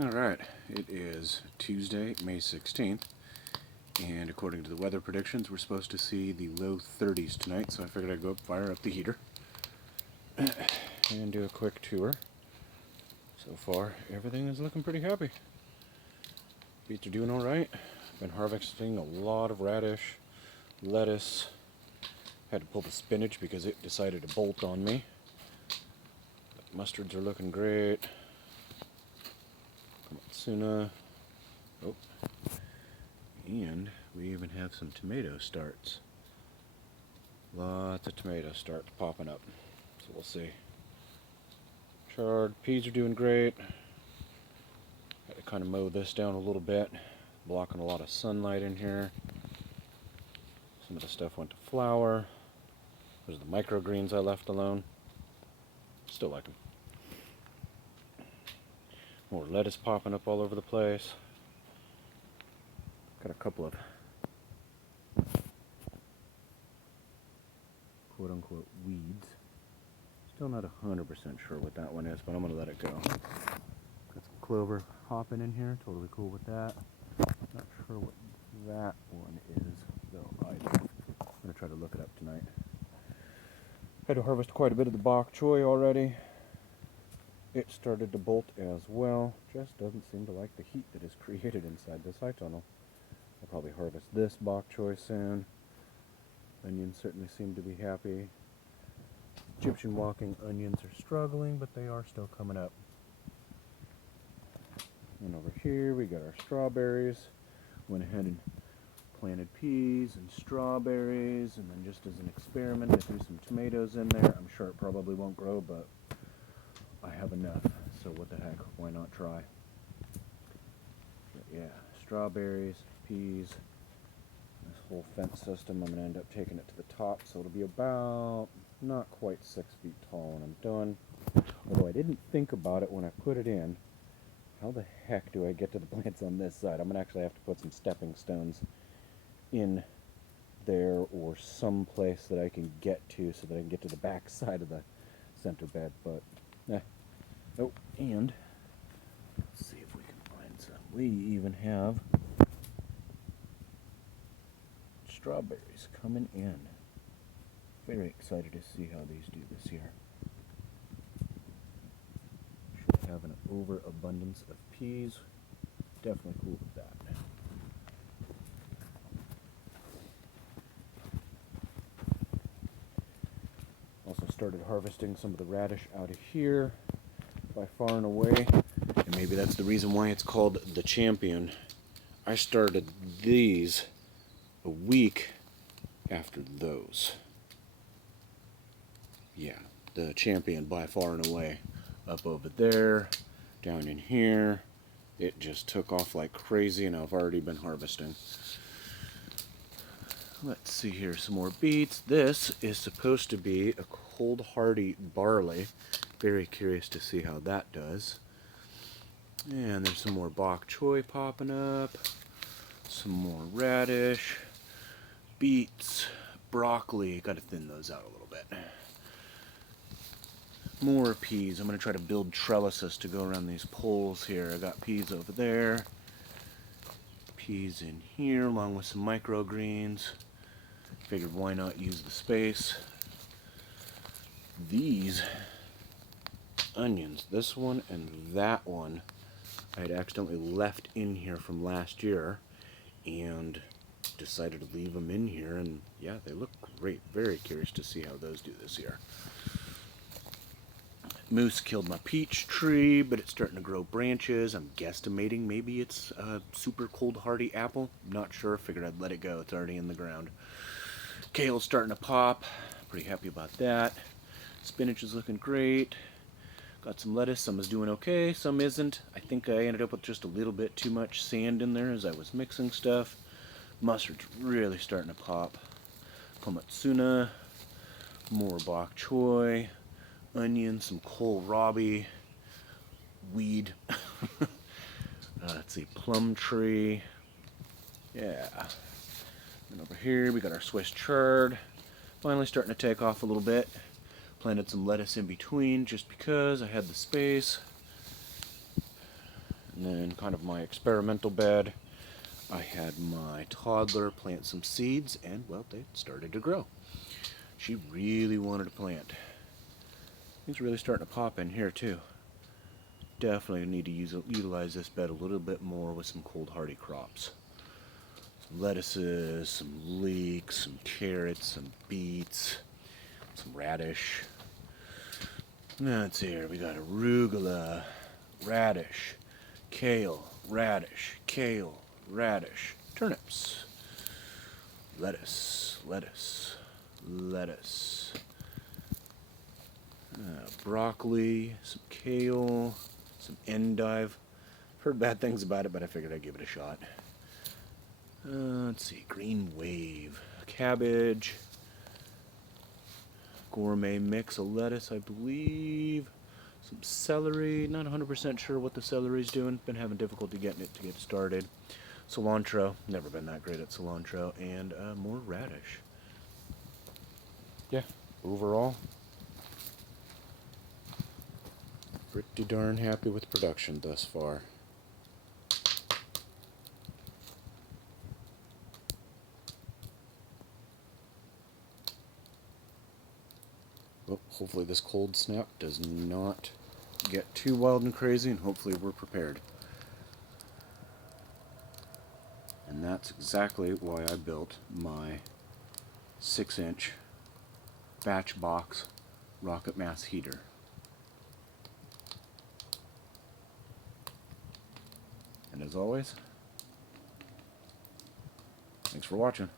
Alright, it is Tuesday, May 16th, and according to the weather predictions, we're supposed to see the low 30s tonight, so I figured I'd go up, fire up the heater, and do a quick tour. So far, everything is looking pretty happy. Beets are doing alright. Been harvesting a lot of radish, lettuce. Had to pull the spinach because it decided to bolt on me. But mustards are looking great. Tuna. Oh. And we even have some tomato starts. Lots of tomato starts popping up. So we'll see. Chard peas are doing great. Got to kind of mow this down a little bit. Blocking a lot of sunlight in here. Some of the stuff went to flower. Those are the microgreens I left alone. Still like them. More lettuce popping up all over the place. Got a couple of quote-unquote weeds. Still not 100% sure what that one is, but I'm going to let it go. Got some clover hopping in here. Totally cool with that. Not sure what that one is, though either. I'm going to try to look it up tonight. Had to harvest quite a bit of the bok choy already. It started to bolt as well. Just doesn't seem to like the heat that is created inside this high tunnel. I'll probably harvest this bok choy soon. Onions certainly seem to be happy. Egyptian walking onions are struggling, but they are still coming up. And over here we got our strawberries. Went ahead and planted peas and strawberries, and then just as an experiment I threw some tomatoes in there. I'm sure it probably won't grow, but I have enough, so what the heck, why not try? But yeah, strawberries, peas, this whole fence system, I'm going to end up taking it to the top, so it'll be about not quite 6 feet tall when I'm done. Although I didn't think about it when I put it in. How the heck do I get to the plants on this side? I'm going to actually have to put some stepping stones in there or some place that I can get to so that I can get to the back side of the center bed, but oh, and let's see if we can find some. We even have strawberries coming in. Very excited to see how these do this year. Should have an overabundance of peas. Definitely cool with that. Also started harvesting some of the radish out of here by far and away. And maybe that's the reason why it's called the Champion. I started these a week after those. Yeah, the Champion by far and away. Up over there, down in here. It just took off like crazy, and I've already been harvesting. Let's see here, some more beets. This is supposed to be a cold hardy barley. Very curious to see how that does. And there's some more bok choy popping up. Some more radish. Beets. Broccoli. Got to thin those out a little bit. More peas. I'm going to try to build trellises to go around these poles here. I got peas over there. Peas in here along with some microgreens. Figured why not use the space. These onions, this one and that one, I had accidentally left in here from last year and decided to leave them in here, and yeah, they look great. Very curious to see how those do this year. Moose killed my peach tree, but it's starting to grow branches. I'm guesstimating maybe it's a super cold hardy apple. Not sure. Figured I'd let it go. It's already in the ground. Kale's starting to pop. Pretty happy about that. Spinach is looking great. Got some lettuce. Some is doing okay. Some isn't. I think I ended up with just a little bit too much sand in there as I was mixing stuff. Mustard's really starting to pop. Komatsuna. More bok choy. Onion, some kohlrabi, weed, let's see, plum tree, yeah, and over here we got our Swiss chard, finally starting to take off a little bit. Planted some lettuce in between just because I had the space. And And then kind of my experimental bed, I had my toddler plant some seeds, and well, they started to grow. She really wanted to plant. Things are really starting to pop in here too. Definitely need to utilize this bed a little bit more with some cold hardy crops. Some lettuces, some leeks, some carrots, some beets, some radish. Let's see here, we got arugula, radish, kale, radish, kale, radish, turnips, lettuce, lettuce, lettuce, broccoli, some kale, some endive. Heard bad things about it, but I figured I'd give it a shot. Let's see, green wave, cabbage, gourmet mix of lettuce, I believe, some celery. Not 100% sure what the celery's doing. Been having difficulty getting it to get started. Cilantro, never been that great at cilantro, and more radish. Yeah, overall, pretty darn happy with production thus far. Well, hopefully this cold snap does not get too wild and crazy, and hopefully we're prepared. And that's exactly why I built my 6-inch batch box rocket mass heater. And as always, thanks for watching.